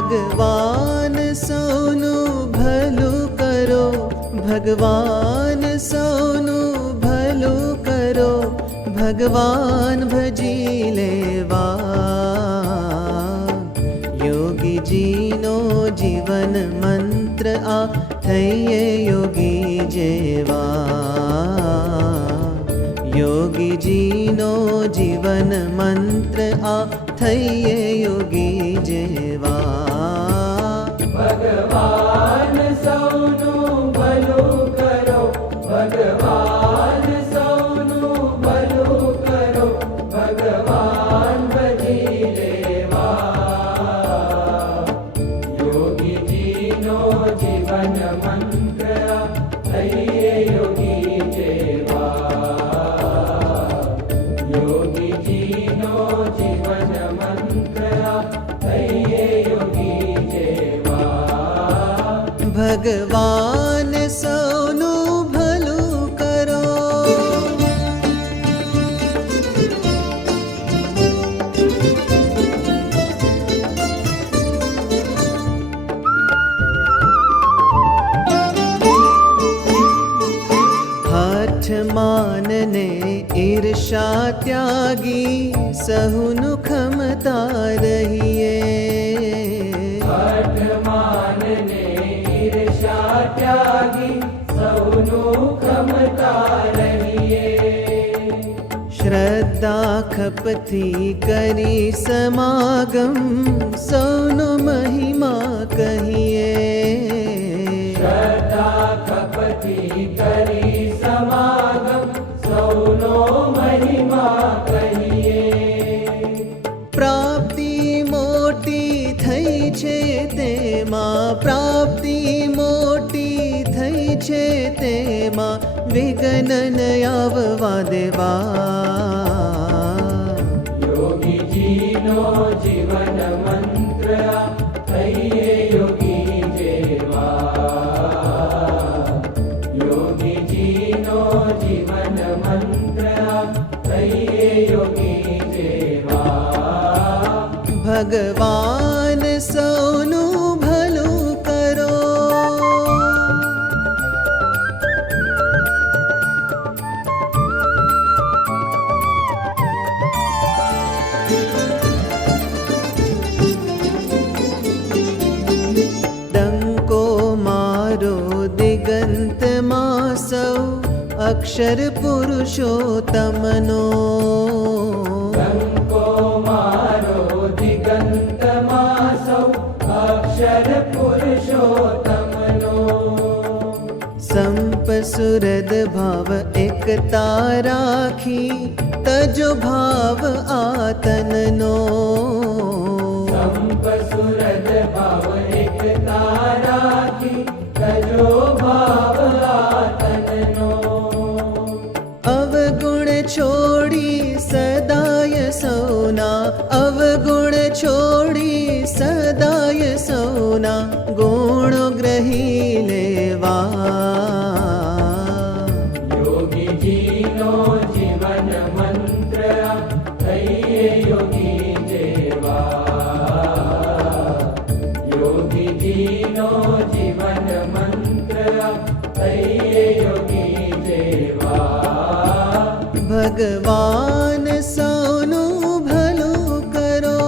भगवान सौनु भलु करो, भगवान सौनु भलु करो, भगवान भजी लेवा। योगी जीनो जीवन मंत्र आ थैये योगी जेवा। योगी जीनो जीवन मंत्र आ थैये योगी जेवा। भगवान सौनु भलु करो, भगवान सौनु भलु करो, भगवान भजी लेवा। योगी जीनो जीवन मंत्र थैये योगी जेवा। योगी जीनो जीवन मंत्र थैये योगी जेवा। भगवान सौनु भलु करो। हठ मानने ईर्षा त्यागी, सहुनु खमता रहिए। हठ मानने ईर्षा त्यागी, सहुनु खमता रहिए। श्रद्धा खपथी करी समागम, सौनु महिमा कहिए। श्रद्धा खपती करी समागम, सौनो महिमा कहिए। प्राप्ति मोटी थई छे तेमा, प्राप्ति मोटी थई छे तेमा, विघ्न न आववा देवा। योगी जीनो जीवन मंत्र थैये योगी जेवा। योगी जीनो जीवन मंत्र थैये योगी जेवा। भगवान सौनु भलु करो। डंको मारो दिगंत मासौ, अक्षर पुरुषोत्तमनो। डंको मारो दिगंत मासौ, अक्षर पुरुषोत्तमनो। संप सुरद भाव एकता राखी, तजो भाव आतननो। संप सुरद भाव एकता राखी, तजो भाव आतननो। अवगुण छोड़ी सदाय सौना, अवगुण छोड़ी सदाय सौना, गुण ग्रही लेवा। योगी जीनो जीवन मंत्र थैये योगी जेवा। योगी जीनो जीवन मंत्र थैये योगी जेवा। भगवान सौनु भलु करो।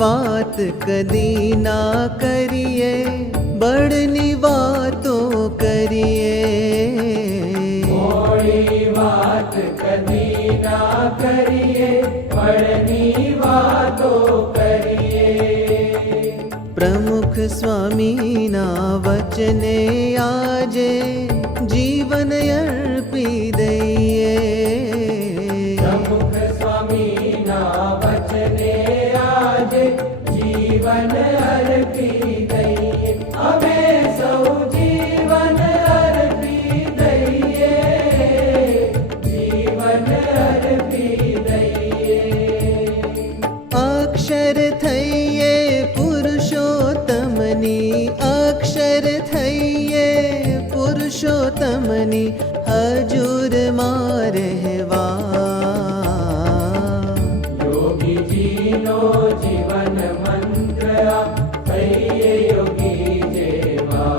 बात कदी ना करिए, बड़नी बातों करिए। मोड़ी बात कदी ना करिए, बड़नी बातों करिए। प्रमुख स्वामी ना वचने आजे, जीवन अर्पी दइए। प्रमुख स्वामी ना वचने आजे, जीवन अर्पी दइए। अबे થઈએ યોગી જેવા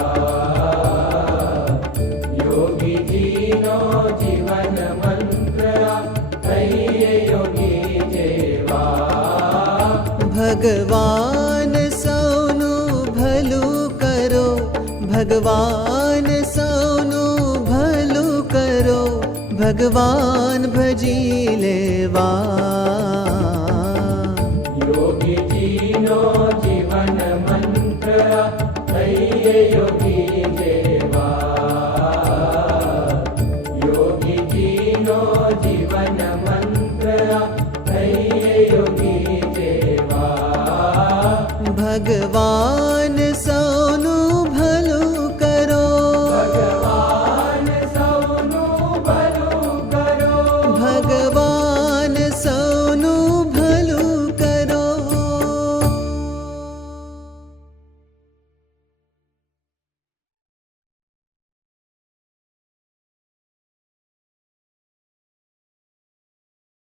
યોગીજીનો જીવન મંત્ર થઈએ યોગી જેવા ભગવાન સૌનું ભલું કરો ભગવાન સૌનું ભલું કરો ભગવાન ભજી લેવા યોગીજીનો જીવન મંત્ર થઈએ યોગી જેવા યોગીજીનો જીવન મંત્ર થઈએ યોગી જેવા ભગવાન સૌ